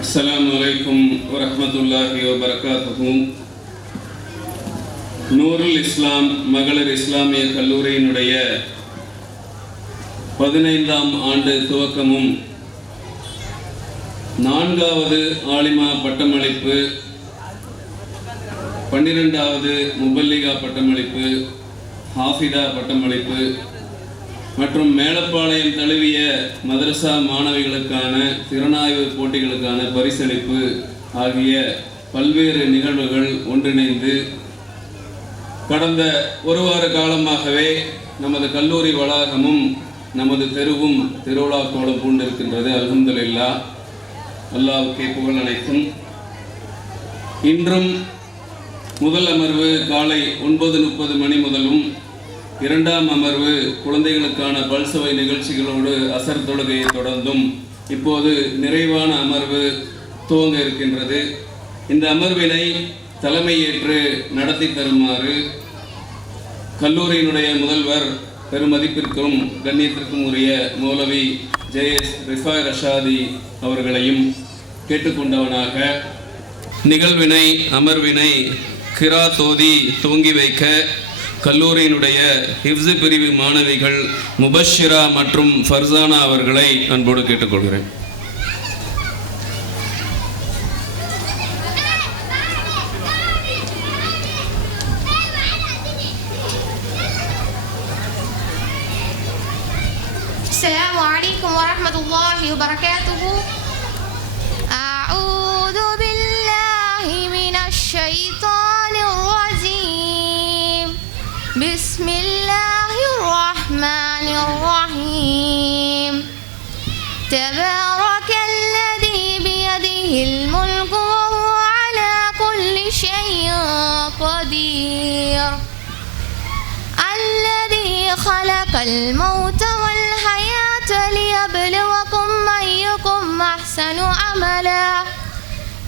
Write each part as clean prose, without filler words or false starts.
அஸ்ஸலாமு அலைக்கும் வரஹ்மத்துல்லாஹி வபரகாத்துஹு. நூருல் இஸ்லாம் மகளிர் இஸ்லாமிய கல்லூரியினுடைய 15ஆம் ஆண்டு துவக்கமும் 4வது ஆலிமா பட்டமளிப்பு, 12வது முபல்லிகா பட்டமளிப்பு, ஹாஃபிதா பட்டமளிப்பு மற்றும் மேலப்பாளையம் தழுவிய மதரசா மாணவிகளுக்கான திறனாய்வு போட்டிகளுக்கான பரிசளிப்பு ஆகிய பல்வேறு நிகழ்வுகள் ஒன்றிணைந்து கடந்த ஒரு வார காலமாகவே நமது கல்லூரி வளாகமும் நமது தெருவும் திருவிழா கோலம் பூண்டிருக்கின்றது. அல்ஹம்துலில்லாஹ், அல்லாஹ்வுக்கே புகழ் அனைத்தும். இன்றும் முதல் அமர்வு காலை 9:30 மணி முதலும், 2ஆம் அமர்வு குழந்தைகளுக்கான பல்சுவை நிகழ்ச்சிகளோடு அசர் தொழுகையை தொடர்ந்தும் இப்போது நிறைவான அமர்வு துவங்க இருக்கின்றது. இந்த அமர்வினை தலைமையேற்று நடத்தி தருமாறு கல்லூரியினுடைய முதல்வர் பெருமதிப்பிற்கும் கண்ணியத்திற்கும் உரிய மௌலவி ஜே.எஸ். ரிஃபாய் ரஷாதி அவர்களையும் கேட்டுக்கொண்டவனாக நிகழ்வினை அமர்வினை கிராத் ஓதி துவங்கி வைக்க கல்லூரியினுடைய ஹிஃப்ஸ் பிரிவு மாணவிகள் முபஷிரா மற்றும் ஃபர்சானா அவர்களை அன்போடு கேட்டுக்கொள்கிறேன். அஸ்ஸலாமு அலைக்கும் வரஹ்மத்துல்லாஹி வபரகாத்துஹு. அஊது பில்லாஹி மினஷ் ஷைத்தானிர் ரஜீம். பிஸ்மில்லாஹிர் ரஹ்மானிர் ரஹீம். தபாரக்கல்லதீ பியதிஹில் முல்கு வஹுவ அலா குல்லி ஷைஇன் கதீர். அல்லதீ خلقல் மௌத ليبلوكم أيكم أحسن عملا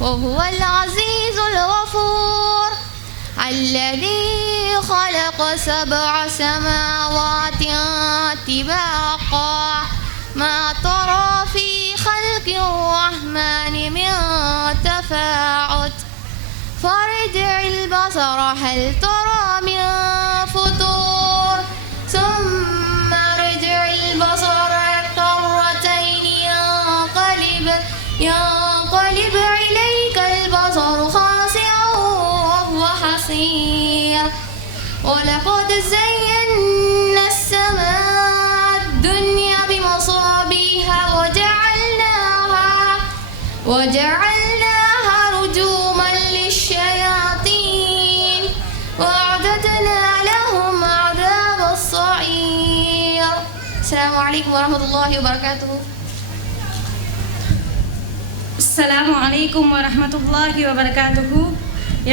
وهو العزيز الغفور. الذي خلق 7 سماوات طباقا ما ترى في خلق الرحمن من تفاوت فارجع البصر هل ترى من فطور ثم ارجع البصر ينقلب إليك البصر خاسئا وهو حسير. ولقد زينا السماء الدنيا بمصابيح وجعلناها رجوما للشياطين وأعددنا لهم عذاب الصعير. السلام عليكم ورحمة الله وبركاته. அஸ்ஸலாமு அலைக்கும் வரஹ்மத்துல்லாஹி வபரகாத்துஹு.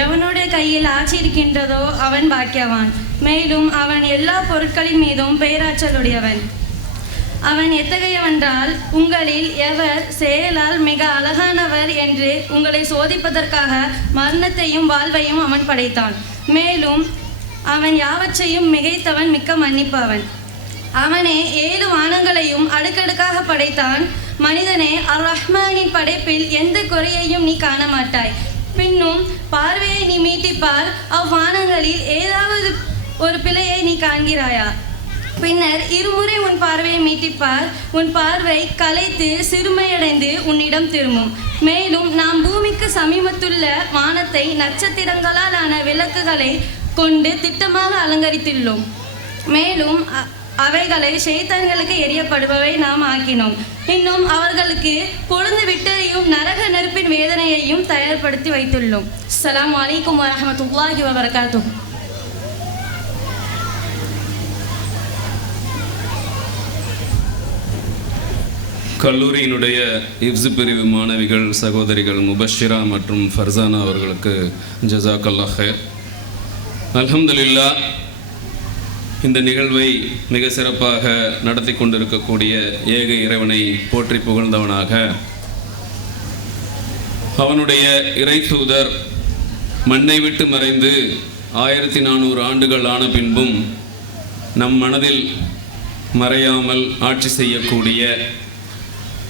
எவனுடைய கையில் ஆட்சி இருக்கின்றதோ அவன் பாக்கியவான். மேலும் அவன் எல்லா பொருட்களின் மீதும் பேராற்றலுடையவன். அவன் எத்தகையவென்றால், உங்களில் எவர் செயலால் மிக அழகானவர் என்று உங்களை சோதிப்பதற்காக மரணத்தையும் வாழ்வையும் அவன் படைத்தான். மேலும் அவன் யாவற்றையும் மிகைத்தவன், மிக்க மன்னிப்பவன். அவனே 7 வானங்களையும் அடுக்கடுக்காக படைத்தான். மனிதனே, அர் ரஹ்மானின் படைப்பில் எந்த குறையையும் நீ காண மாட்டாய். பின்னும் பார்வையை நீ மீட்டிப்பார், அவ்வானங்களில் ஏதாவது ஒரு பிழையை நீ காண்கிறாயா? பின்னர் இருமுறை உன் பார்வையை மீட்டிப்பார், உன் பார்வை களைத்து சிறுமையடைந்து உன்னிடம் திரும்பும். மேலும் நாம் பூமிக்கு சமீபத்துள்ள வானத்தை நட்சத்திரங்களால் ஆன விளக்குகளை கொண்டு திட்டமாக அலங்கரித்துள்ளோம். மேலும் அவைகளை ஷைத்தான்களுக்கு எரியப்படுபவை நாம் ஆக்கினோம். இன்னும் அவர்களுக்கு கொழுந்து விட்டதையும் நரக நெருப்பின் வேதனையையும் தயார்படுத்தி வைத்துள்ளோம். அஸ்ஸலாமு அலைக்கும் வரஹ்மத்துல்லாஹி வபரகாத்துஹு. கல்லூரியினுடைய ஹிஃப்ஸ் பிரிவு மாணவிகள் சகோதரிகள் முபஷிரா மற்றும் ஃபர்சானா அவர்களுக்கு ஜஸாக்கல்லாஹ் ஹைர். அல்ஹம்துலில்லாஹ், இந்த நிகழ்வை மிக சிறப்பாக நடத்தி கொண்டிருக்கக்கூடிய ஏக இறைவனை போற்றி புகழ்ந்தவனாக, அவனுடைய இறை தூதர் மண்ணை விட்டு மறைந்து 1400 ஆண்டுகள் ஆன பின்பும் நம் மனதில் மறையாமல் ஆட்சி செய்யக்கூடிய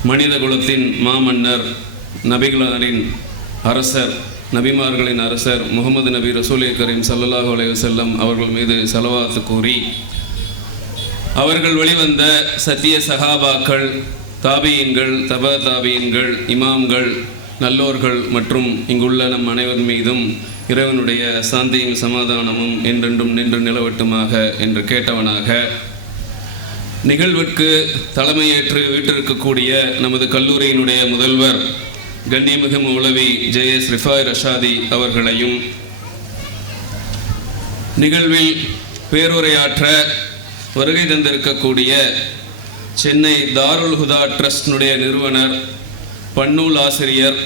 மனித குலத்தின் மாமன்னர் நபிகளின் அரசர், நபிமார்களின் அரசர் முகமது நபி ரசூலே கரீம் ஸல்லல்லாஹு அலைஹி வஸல்லம் அவர்கள் மீது ஸலவாத் கூறி, அவர்கள் வெளிவந்த சத்திய சஹாபாக்கள், தாபியீன்கள், தப தாபியீன்கள், இமாம்கள், நல்லோர்கள் மற்றும் இங்குள்ள நம் அனைவர் மீதும் இறைவனுடைய சாந்தியும் சமாதானமும் என்றென்றும் நின்று நிலவட்டுமாக என்று கேட்டவனாக, நிகழ்விற்கு தலைமையேற்று வீட்டிருக்கக்கூடிய நமது கல்லூரியினுடைய முதல்வர் கண்ணியமிகு மௌலவி JS ரிஃபாய் ரஷாதி அவர்களையும், நிகழ்வில் பேருரையாற்ற வருகை தந்திருக்கக்கூடிய சென்னை தாருல் ஹுதா ட்ரஸ்டினுடைய நிறுவனர், பன்னூல் ஆசிரியர்,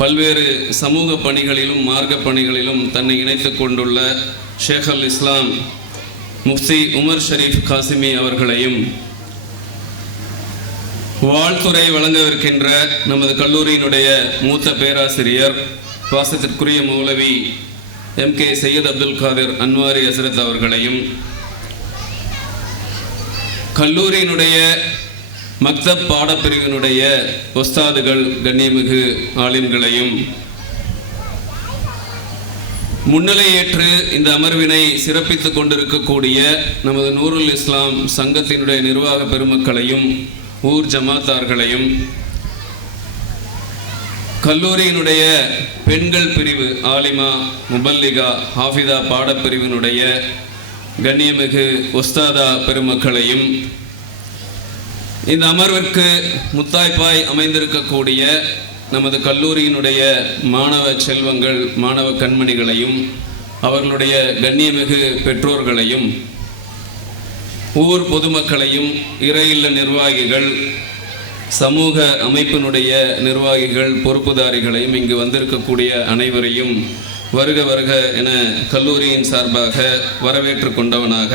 பல்வேறு சமூக பணிகளிலும் மார்க்க பணிகளிலும் தன்னை இணைத்து கொண்டுள்ள ஷேக் அல் இஸ்லாம் முஃப்தி உமர் ஷரீஃப் காசிமி அவர்களையும், வாழ்த்துறை வழங்கவிருக்கின்ற நமது கல்லூரியினுடைய மூத்த பேராசிரியர் பாசத்திற்குரிய மௌலவி MK சையத் அப்துல் காதிர் அன்வாரி ஹசரத் அவர்களையும், கல்லூரியினுடைய மக்தப் பாடப்பிரிவினுடைய உஸ்தாதுகள் கண்ணியமிகு ஆலிம்களையும், முன்னிலையேற்று இந்த அமர்வினை சிறப்பித்துக் கொண்டிருக்கக்கூடிய நமது நூருல் இஸ்லாம் சங்கத்தினுடைய நிர்வாக பெருமக்களையும், ஊர் ஜமாத்தார்களையும், கல்லூரியினுடைய பெண்கள் பிரிவு ஆலிமா, முபல்லிகா, ஹாஃபிதா பாடப்பிரிவினுடைய கண்ணியமிகு உஸ்தாதா பெருமக்களையும், இந்த அமர்விற்கு முத்தாய்ப்பாய் அமைந்திருக்கக்கூடிய நமது கல்லூரியினுடைய மாணவ செல்வங்கள், மாணவ கண்மணிகளையும், அவர்களுடைய கண்ணியமிகு பெற்றோர்களையும், ஊர் பொதுமக்களையும், இறை இல்ல நிர்வாகிகள், சமூக அமைப்பினுடைய நிர்வாகிகள், பொறுப்புதாரிகளையும், இங்கு வந்திருக்கக்கூடிய அனைவரையும் வருக வருக என கல்லூரியின் சார்பாக வரவேற்று கொண்டவனாக,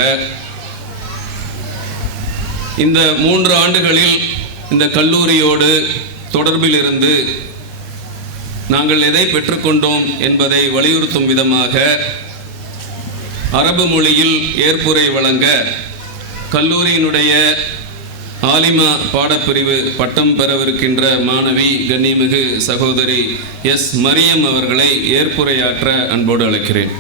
இந்த 3 ஆண்டுகளில் இந்த கல்லூரியோடு தொடர்பில் இருந்து நாங்கள் எதை பெற்றுக்கொண்டோம் என்பதை வலியுறுத்தும் விதமாக அரபு மொழியில் ஏற்புரை வழங்க கல்லூரியினுடைய ஆலிமா பாடப்பிரிவு பட்டம் பெறவிருக்கின்ற மாணவி கண்ணியமிகு சகோதரி எஸ் மரியம் அவர்களை ஏற்புரையாற்ற அன்போடு அழைக்கிறேன்.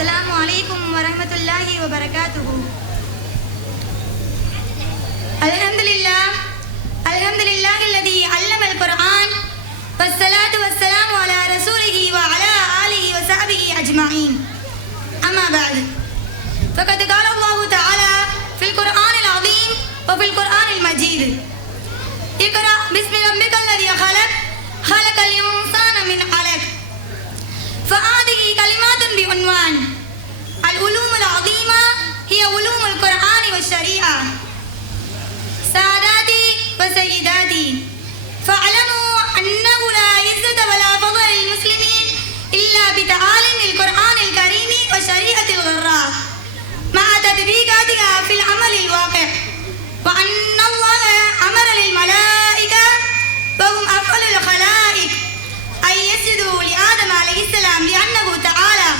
السلام عليكم ورحمة الله وبركاته. الحمد لله الذي علم القرآن والصلاة والسلام على رسوله وعلى آله وصحبه أجمعين. أما بعد، فقد قال الله تعالى في القرآن العظيم وفي القرآن المجيد: اقرأ باسم ربك الذي خلق الإنسان من علق. فهذه كلمات بعنوان العلوم العظيمة هي علوم القرآن والشريعة. ساداتي وسيداتي، فاعلموا أنه لا عزة ولا فضل للمسلمين إلا بتعالم القرآن الكريم وشريعة الغراء مع تطبيقاتها في العمل الواقع، وأن الله أمر للملائكة وهم أفضل الخلائق أن يسجدوا لآدم عليه السلام لأنه تعالى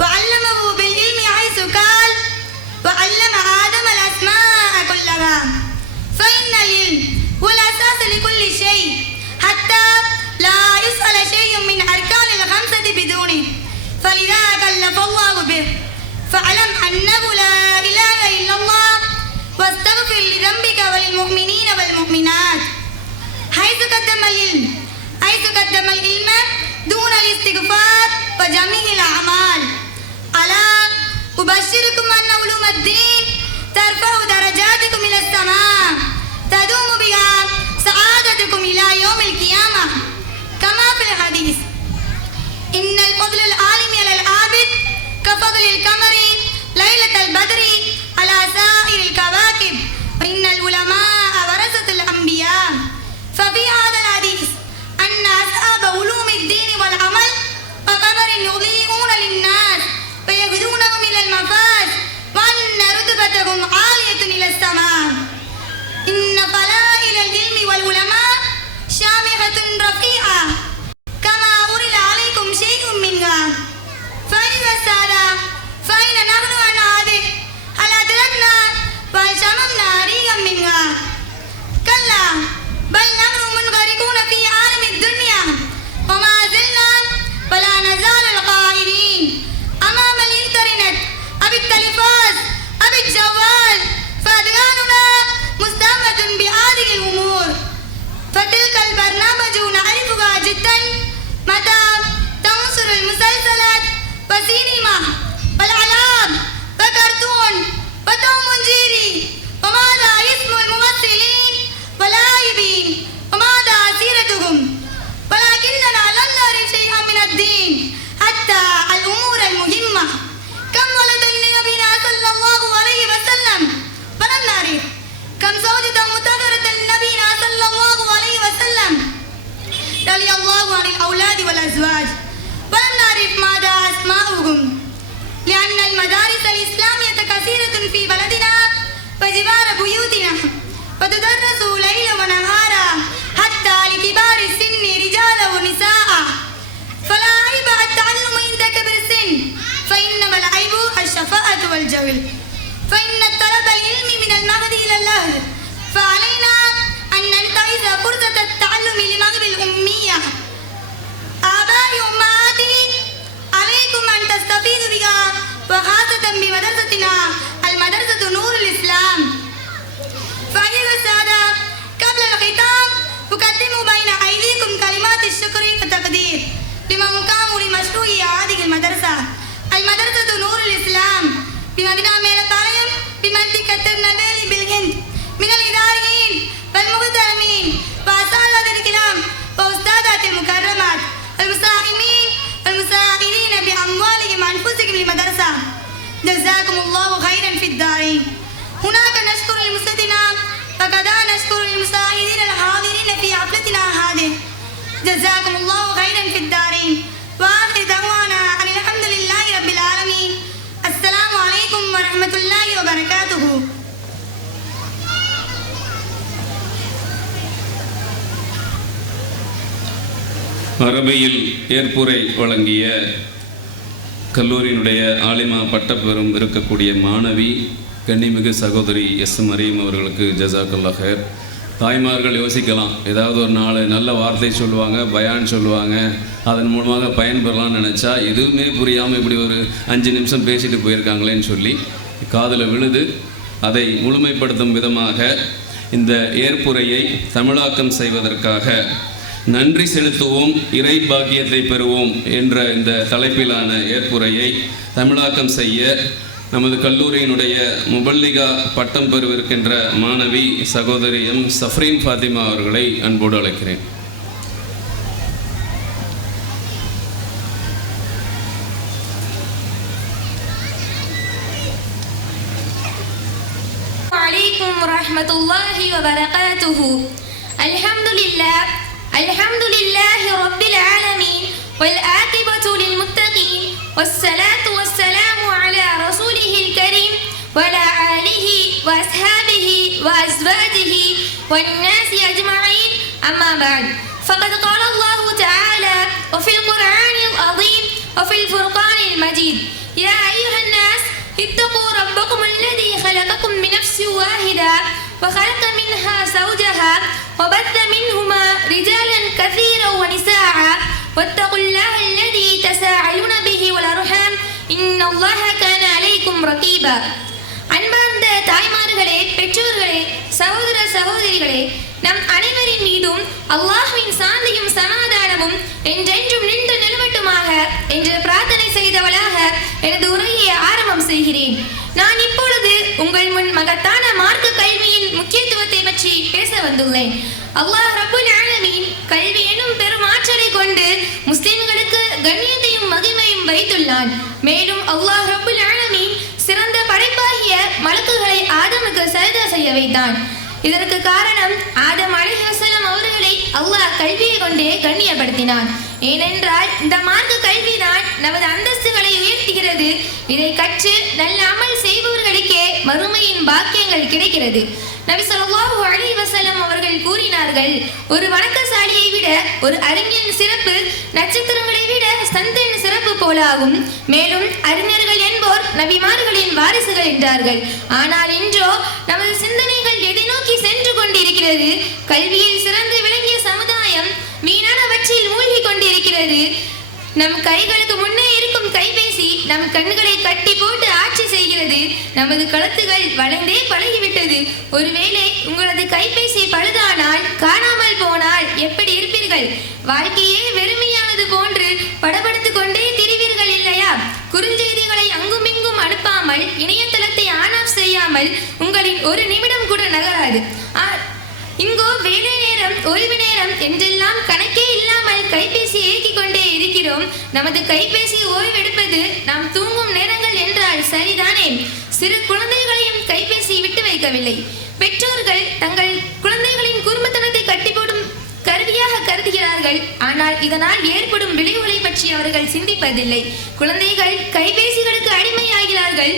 وعلمه بالعلم حيث قال: وعلم آدم الأسماء كلها. فإن العلم هو الأساس لكل شيء حتى لا يسأل شيء من أركان الخمسة بدونه، فلذا كلف الله به. فاعلم أنه لا إله إلا الله واستغفر لذنبك وللمؤمنين والمؤمنات. حيث قدم العلم دون الاستغفار وجميع الأعمال. ألا أبشركم أن علوم الدين ترفع درجاتكم إلى السماء، تدوم بها سعادتكم إلى يوم القيامة، كما في الحديث: إن الفضل العالم على العابد كفضل القمر ليلة البدر على سائر الكواكب، وإن العلماء ورثة الأنبياء. ففي هذا الحديث أن أصحاب علوم الدين والعمل وقمر يضيئون للناس ويهدونهم إلى المفاز، وأن رتبتهم عالية إلى السماء. إن فضائل العلم وسينما والأعلام وكرتون وتوم جيري. وماذا اسم الممثلين واللاعبين وماذا سيرتهم؟ ولكننا لم نعرف شيئا من الدين حتى الأمور المهمة. كم ولد لنبينا صلى الله عليه وسلم فلم نعرف. كم زوجة مطهرة لنبينا صلى الله عليه وسلم رضي الله عن الأولاد والأزواج ولم نعرف ماذا أسماؤهم. لأن المدارس الإسلامية كثيرة في بلدنا وجوار بيوتنا وتدرس ليلا ونهارا حتى لكبار السن رجالا ونساء. فلا عيب التعلم عند كبر السن، فإنما العيب الشفاءة والجهل. فإن طلب العلم من المهد إلى اللهد، فعلينا أن ننتهز فرصة التعلم لمغرب الأمية. آبائي أمهاتي، عليكم أن تستفيدوا بها وخاصة بمدرستنا المدرسة نور الإسلام. فأيها السادة، قبل الختام أقدم بين أيديكم كلمات الشكر والتقدير لمن قاموا لمشروع هذه المدرسة نور الإسلام بمدينة ميلطايم بمنطقة النبيل بالهند من الإداريين والمحترمين وأساتذة الكرام وأستاذات المكرمات والمساهمين والمساعدين بأموالهم وأنفسهم للمدرسة. جزاكم الله خيرا في الدارين. هناك نشكر المستمعين وكذا نشكر المساعدين الحاضرين في حفلتنا هذه. جزاكم الله خيرا في الدارين. وآخر دعوانا أن الحمد لله رب العالمين. السلام عليكم ورحمة الله وبركاته. அரபியில் ஏற்புரை வழங்கிய கல்லூரியினுடைய ஆலிமா பட்டப்பெறும் இருக்கக்கூடிய மாணவி கண்ணிமிகு சகோதரி எஸ் மரியம் அவர்களுக்கு ஜஸாக்கல்லாஹ் ஹைர். தாய்மார்கள் யோசிக்கலாம், ஏதாவது ஒரு நல்ல வார்த்தை சொல்லுவாங்க, பயான் சொல்லுவாங்க, அதன் மூலமாக பயன்பெறலாம்னு நினச்சா எதுவுமே புரியாமல் இப்படி ஒரு 5 நிமிஷம் பேசிட்டு போயிருக்காங்களேன்னு சொல்லி காதில் விழுது. அதை முழுமைப்படுத்தும் விதமாக இந்த ஏற்புரையை தமிழாக்கம் செய்வதற்காக நன்றி செலுத்துவோம், இறை பாக்கியத்தை பெறுவோம் என்ற இந்த தலைப்பிலான ஏற்புரையை தமிழாக்கம் செய்ய நமது கல்லூரியினுடைய முபல்லிகா பட்டம் பெறுவிருக்கின்ற மாணவி சகோதரி எம் சஃப்ரீன் ஃபாத்திமா அவர்களை அன்போடு அழைக்கிறேன். عليكم ورحمة الله وبركاته. الحمد لله رب العالمين والعاقبة للمتقين والصلاة والسلام على رسوله الكريم وعلى آله وأصحابه وأزواجه والناس أجمعين. أما بعد، فقد قال الله تعالى وفي القرآن العظيم وفي الفرقان المجيد: يا أيها الناس اتقوا ربكم الذي خلقكم من نفس واحدة وخلق منها زوجها وبث منهما رجالا كثيرا ونساء واتقوا الله الذي تساءلون به والأرحام إن الله كان عليكم رقيبا. அன்பார்ந்த தாய்மார்களே, பெற்றோர்களே, சகோதர சகோதரிகளே, நம் அனைவரின் மீதும் அல்லாஹ்வின் சாந்தியும் சமாதானமும் என்றென்றும் நின்று நிலவட்டுமாக என்று பிரார்த்தனை செய்தவளாக எனது உரையை ஆரம்பம் செய்கிறேன். நான் இப்பொழுது உங்கள் முன் மகத்தான மார்க்க கல்வியின் முக்கியத்துவத்தை பற்றி பேச வந்துள்ளேன். அல்லாஹ் ரப்புல் ஆலமீன் கல்வி எனும் பெரும் ஆற்றலை கொண்டு முஸ்லிம்களுக்கு கண்ணியத்தையும் மகிமையும் வைத்துள்ளான். மேலும் அல்லாஹ் ரப்புல் ஆலமீன் சிறந்த படைப்பாகிய மலக்குகளை ஆதமுக்கு சஜதா செய்ய வைத்தான். இதற்கு காரணம் ஆதம் அலைஹிஸ்ஸலாம் அவர்களை அல்லாஹ் கல்வியை கொண்டே கண்ணியப்படுத்தினான். ஏனென்றால் இந்த மார்க்க கல்விதான் நமது அந்தஸ்துகளை உயர்த்துகிறது. இதை கற்று நல்ல அமல் செய்பவர்களுக்கே மறுமையின் பாக்கியங்கள் கிடைக்கிறது. நபி ஸல்லல்லாஹு அலைஹி வஸல்லம் அவர்கள் கூறினார்கள், ஒரு வணக்கசாலியை விட ஒரு அறிஞரின் சிறப்பு நட்சத்திரங்களை விட சந்திரன் சிறப்பு போலாகும். மேலும் அறிஞர்கள் என்போர் நபிமார்களின் வாரிசுகள் என்றார்கள். ஆனால் இன்றோ நமது சிந்தனைகள் எதை நோக்கி சென்று கொண்டிருக்கிறது? கல்வியில் சிறந்து விளங்கிய சமுதாயம் மீனானவற்றில் மூழ்கி கொண்டிருக்கிறது. நம் கைகளுக்கு முன்னே இருக்கும் கைபேசி நம் கண்களை கட்டி போட்டு ஆட்சி செய்கிறது. நமது கழுத்துகள் வளைந்தே பழகிவிட்டது. ஒருவேளை உங்களது கைபேசி பழுதானால், காணாமல் போனால் எப்படி இருப்பீர்கள்? வாழ்க்கையே வெறுமையானது போன்று படபடுத்து கொண்டே திரிவீர்கள் இல்லையா? குறுஞ்செய்திகளை அங்குமிங்கும் அனுப்பாமல், இணையதளத்தை ஆன் ஆஃப் செய்யாமல் உங்களின் ஒரு நிமிடம் கூட நகராது. இங்கோ வேலை நேரம், ஓய்வு நேரம் என்றெல்லாம் கணக்கே இல்லாமல் கைபேசி இயக்கிக் கொண்டே இருக்கிறோம். நமது கைபேசி ஓய்வெடுப்பது நாம் தூங்கும் நேரங்கள் என்றால் சரிதானே? சிறு குழந்தைகளையும் கைபேசி விட்டு வைக்கவில்லை. பெற்றோர்கள் தங்கள் குழந்தைகளின் குறும்புத்தனத்தை கட்டி போடும் கருவியாக கருதுகிறார்கள். ஆனால் இதனால் ஏற்படும் விளைவுகளை பற்றி அவர்கள் சிந்திப்பதில்லை. குழந்தைகள் கைபேசிகளுக்கு அடிமையாகிறார்கள்.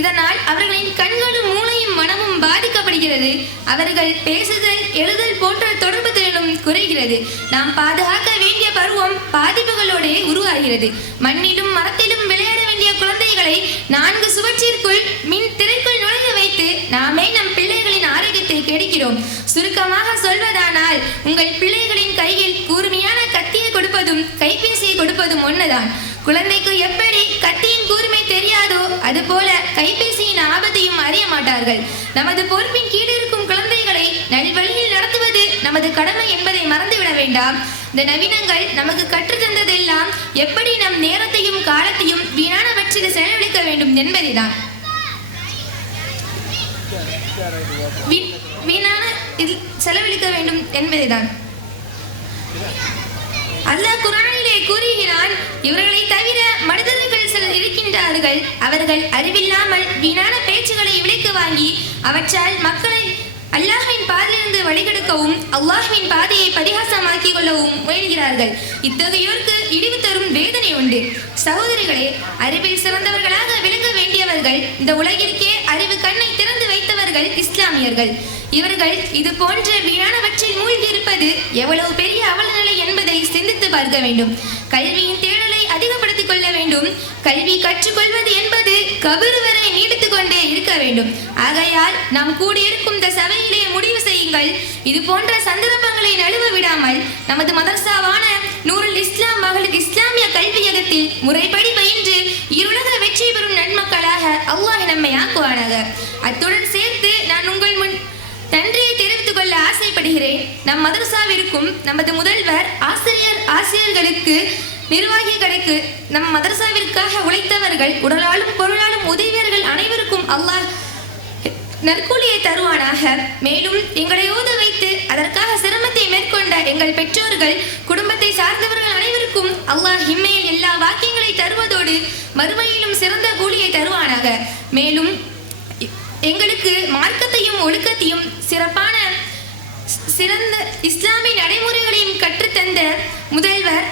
இதனால் அவர்களின் கண்களும் மூளையும் மனமும் பாதிக்கப்படுகிறது. அவர்கள் பேசுதல், எழுதல் போன்ற தொடர்பு திறனும் குறைகிறது. நாம் பாதுகாக்க வேண்டிய பருவம் பாதிப்புகளோடு உருவாகிறது. மண்ணிலும் மரத்திலும் விளையாட வேண்டிய குழந்தைகளை 4 சுவற்றிற்குள் மின் திரைக்குள் நுழைய வைத்து நாமே நம் பிள்ளைகளின் ஆரோக்கியத்தை கெடுக்கிறோம். சுருக்கமாக சொல்வதானால், உங்கள் பிள்ளைகளின் கையில் கூர்மையான கத்தியை கொடுப்பதும் கைபேசியை கொடுப்பதும் ஒன்றுதான். குழந்தைக்கு எப்படி கத்தியின் கூர்மை தெரியாதோ அதுபோல கைபேசியின் ஆபத்தையும் அறிய மாட்டார்கள். நமது பொறுப்பின் கீழ் இருக்கும் குழந்தைகளை நல்வழியில் நடத்துவது நமது கடமை என்பதை மறந்துவிட வேண்டாம். இந்த நவீனங்கள் நமக்கு கற்றுத்தந்ததெல்லாம் எப்படி நம் நேரத்தையும் காலத்தையும் வீணானவற்றில் செலவழிக்க வேண்டும் என்பதைதான். வீணான இதில் செலவழிக்க வேண்டும் என்பதுதான். அல்லாஹ் குர்ஆனிலே கூறுகிறான், இவர்களை தவிர மனிதர்கள் சிலர் இருக்கின்றார்கள். அவர்கள் அறிவில்லாமல் வீணான பேச்சுகளை விலைக்கு வாங்கி அவற்றால் மக்களை அல்லாஹ்வின் பாதையிலிருந்து வழிகெடுக்கவும் அல்லாஹ்வின் பாதையை பரிகாசமாக்கிக் கொள்ளவும் முயல்கிறார்கள். இத்தகையோருக்கு இழிவு தரும் வேதனை உண்டு. சகோதரிகளே, அறிவில் சிறந்தவர்களாக விளங்க வேண்டியவர்கள், இந்த உலகிற்கே அறிவு கண்ணை திறந்து வைத்தவர்கள் இஸ்லாமியர்கள். இவர்கள் இது போன்ற வீணானவற்றில் மூழ்கி இருப்பது எவ்வளவு பெரிய அவலநிலை என்பதை சிந்தித்து பார்க்க வேண்டும். கல்வியின் தேடலை அதிகப்படுத்திக் கொள்ள வேண்டும். கல்வி கற்றுக்கொள்வது என்பது கபர் வரை நீடித்துக் கொண்டே இருக்க வேண்டும். ஆகையால் நாம் கூடியிருக்கும் இந்த சபையிலே முடிவு செய்யுங்கள். இது போன்ற சந்தர்ப்பங்களை நழுவ விடாமல் நமது மதரசாவான நூருல் இஸ்லாம் மகளிர் இஸ்லாமிய கல்வியகத்தில் முறைப்படி பயின்று இருளக வெற்றி பெறும் நன்மக்களாக அல்லாஹ் நம்மை ஆக்குவானாக. அத்துடன் சேர்த்து நான் உங்கள் முன் நன்றியை தெரிவித்துக் கொள்ள ஆசைப்படுகிறேன். நம் மதரசாவிற்கும் நமது முதல்வர், ஆசிரியர்களுக்கு, நிர்வாகிகளுக்கு, நம் மதரசாவிற்காக உழைத்தவர்கள், உடலாலும் பொருளாலும் உதவியர்கள் அனைவருக்கும் அல்லாஹ் நற்கூலியை தருவானாக. மேலும் எங்களை ஓத வைத்து அதற்காக சிரமத்தை மேற்கொண்ட எங்கள் பெற்றோர்கள், குடும்பத்தை சார்ந்தவர்கள் அனைவருக்கும் அல்லாஹ் இம்மையில் எல்லா வாக்கியங்களை தருவதோடு மறுமையிலும் சிறந்த கூலியை தருவானாக. மேலும் எங்களுக்கு மார்க்கத்தையும் ஒழுக்கத்தையும் சிறந்த இஸ்லாமிய நடைமுறைகளையும் கற்றுத்தந்த முதல்வர்,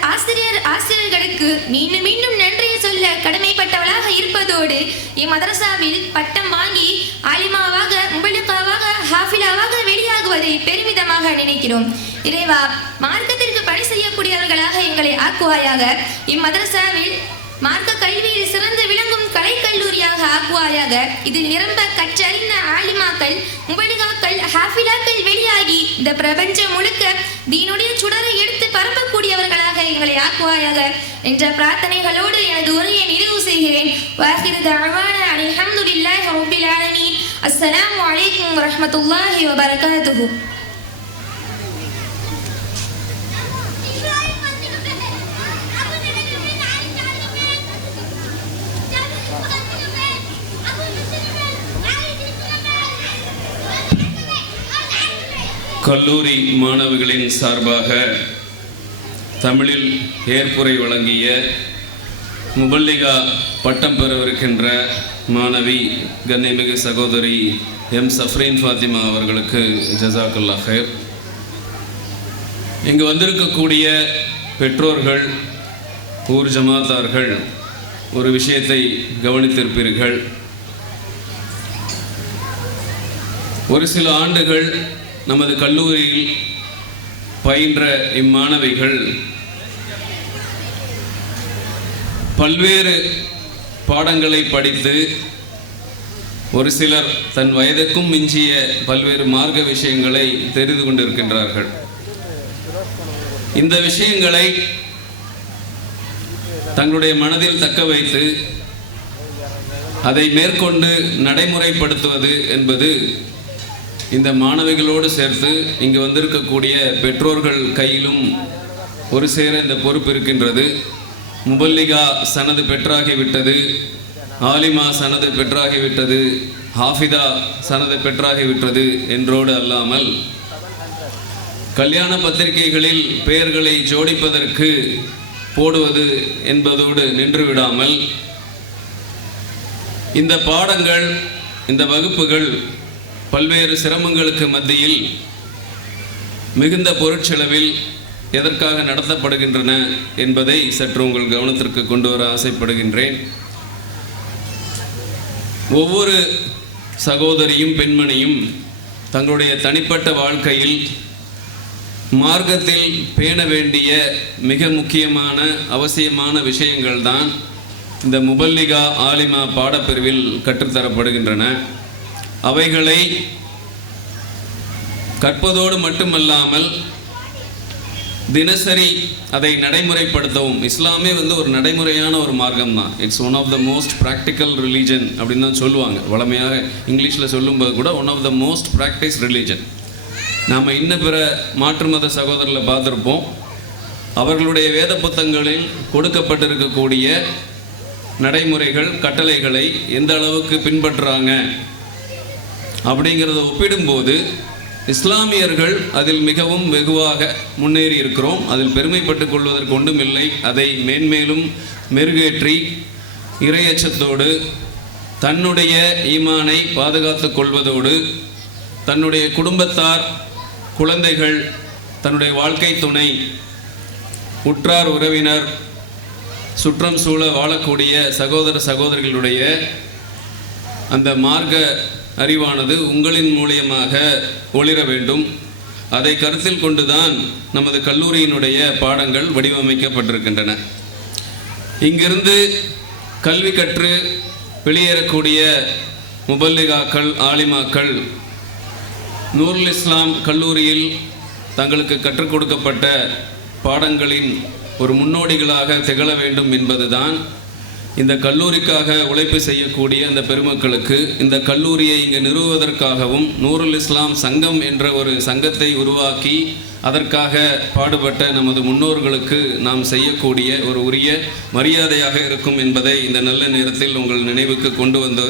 ஆசிரியர்களுக்கு மீண்டும் மீண்டும் நன்றியை சொல்ல கடமைப்பட்டவளாக இருப்பதோடு இம்மதரசாவில் பட்டம் வாங்கி ஆலிமாவாக, முபல்லிகாவாக, ஹாஃபிலாவாக வெளியாகுவதை பெருமிதமாக நினைக்கிறோம். இறைவா, மார்க்கத்திற்கு பணி செய்யக்கூடியவர்களாக எங்களை ஆக்குவாயாக. இம்மதரசாவில் மார்க்க கல்வியில் சிறந்து விளங்கும் கலைக்கல்லூரியாக ஆக்குவாயாக. இதில் நிரம்ப கற்றறிந்த ஆலிமாக்கள், முபல்லிகாக்கள், ஹாஃபிலாக்கள் வெளியாகி இந்த பிரபஞ்சம் முழுக்க தீனுடைய சுடரை எடுத்து பரப்பக்கூடியவர்களாக எங்களை ஆக்குவாயாக என்ற பிரார்த்தனைகளோடு எனது உரையை நிறைவு செய்கிறேன். வாஹிரு தஅவானா அல்ஹம்துலில்லாஹி ரப்பில் ஆலமீன். அஸ்ஸலாமு அலைக்கும் வரஹ்மத்துல்லாஹி வபரகாத்துஹு. கல்லூரி மாணவிகளின் சார்பாக தமிழில் ஏற்புரை வழங்கிய முபல்லிகா பட்டம் பெறவிருக்கின்ற மாணவி கண்ணியமிகு சகோதரி எம் சஃப்ரீன் ஃபாத்திமா அவர்களுக்கு ஜஸாக்கல்லாஹ் ஹைர். இங்கு வந்திருக்கக்கூடிய பெற்றோர்கள், ஊர் ஜமாத்தார்கள் ஒரு விஷயத்தை கவனித்திருப்பீர்கள். ஒரு சில ஆண்டுகள் நமது கல்லூரியில் பயின்ற இம்மாணவிகள் பல்வேறு பாடங்களை படித்து ஒரு சிலர் தன் வயதுக்கும் மிஞ்சிய பல்வேறு மார்க்க விஷயங்களை தெரிந்து கொண்டிருக்கின்றார்கள். இந்த விஷயங்களை தங்களுடைய மனதில் தக்க வைத்து அதை மேற்கொண்டு நடைமுறைப்படுத்துவது என்பது இந்த மாணவிகளோடு சேர்த்து இங்கு வந்திருக்கக்கூடிய பெற்றோர்கள் கையிலும் ஒரு சேர இந்த பொறுப்பு இருக்கின்றது. முபல்லிகா சனது பெற்றாகிவிட்டது, ஆலிமா சனது பெற்றாகிவிட்டது, ஹாஃபிதா சனது பெற்றாகிவிட்டது என்றோடு அல்லாமல் கல்யாண பத்திரிகைகளில் பெயர்களை ஜோடிப்பதற்கு போடுவது என்பதோடு நின்று விடாமல் இந்த பாடங்கள், இந்த வகுப்புகள் பல்வேறு சிரமங்களுக்கு மத்தியில் மிகுந்த பொருட்செலவில் எதற்காக நடத்தப்படுகின்றன என்பதை சற்று உங்கள் கவனத்திற்கு கொண்டு வர ஆசைப்படுகின்றேன். ஒவ்வொரு சகோதரியும் பெண்மணியும் தங்களுடைய தனிப்பட்ட வாழ்க்கையில் மார்க்கத்தில் பேண வேண்டிய மிக முக்கியமான அவசியமான விஷயங்கள் தான் இந்த முபல்லிகா ஆலிமா பாடப்பிரிவில் கற்றுத்தரப்படுகின்றன. அவைகளை கற்பதோடு மட்டுமல்லாமல் தினசரி அதை நடைமுறைப்படுத்தவும். இஸ்லாமே ஒரு நடைமுறையான ஒரு மார்க்கம் தான். It's one of the most practical religion அப்படின்னு தான் சொல்லுவாங்க. வளமையாக இங்கிலீஷில் சொல்லும்போது கூட one of the most practice religion. நாம் இன்ன பிற மாற்று மத சகோதரர்களை பார்த்துருப்போம். அவர்களுடைய வேத புத்தகங்களில் கொடுக்கப்பட்டிருக்கக்கூடிய நடைமுறைகள், கட்டளைகளை எந்த அளவுக்கு பின்பற்றுறாங்க அப்படிங்கிறத ஒப்பிடும்போது இஸ்லாமியர்கள் அதில் மிகவும் வெகுவாக முன்னேறி இருக்கிறோம். அதில் பெருமைப்பட்டுக் கொள்வதற்கு ஒன்றும் இல்லை. அதை மேன்மேலும் மெருகேற்றி இறையச்சத்தோடு தன்னுடைய ஈமானை பாதுகாத்து கொள்வதோடு தன்னுடைய குடும்பத்தார், குழந்தைகள், தன்னுடைய வாழ்க்கை துணை, உற்றார் உறவினர், சுற்றம் சூழ வாழக்கூடிய சகோதர சகோதரிகளுடைய அந்த மார்க்க அறிவானது உங்களின் மூலியமாக ஒளிர வேண்டும். அதை கருத்தில் கொண்டுதான் நமது கல்லூரியினுடைய பாடங்கள் வடிவமைக்கப்பட்டிருக்கின்றன. இங்கிருந்து கல்வி கற்று வெளியேறக்கூடிய முபல்லிகாக்கள், ஆலிமாக்கள் நூருல் இஸ்லாம் கல்லூரியில் தங்களுக்கு கற்றுக் கொடுக்கப்பட்ட பாடங்களின் ஒரு முன்னோடிகளாக திகழ வேண்டும் என்பதுதான் இந்த கல்லூரிக்காக உழைப்பு செய்யக்கூடிய அந்த பெருமக்களுக்கு, இந்த கல்லூரியை இங்கு நிறுவுவதற்காகவும் நூருல் இஸ்லாம் சங்கம் என்ற ஒரு சங்கத்தை உருவாக்கி அதற்காக பாடுபட்ட நமது முன்னோர்களுக்கு நாம் செய்யக்கூடிய ஒரு உரிய மரியாதையாக இருக்கும் என்பதை இந்த நல்ல நேரத்தில் உங்கள் நினைவுக்கு கொண்டு வந்து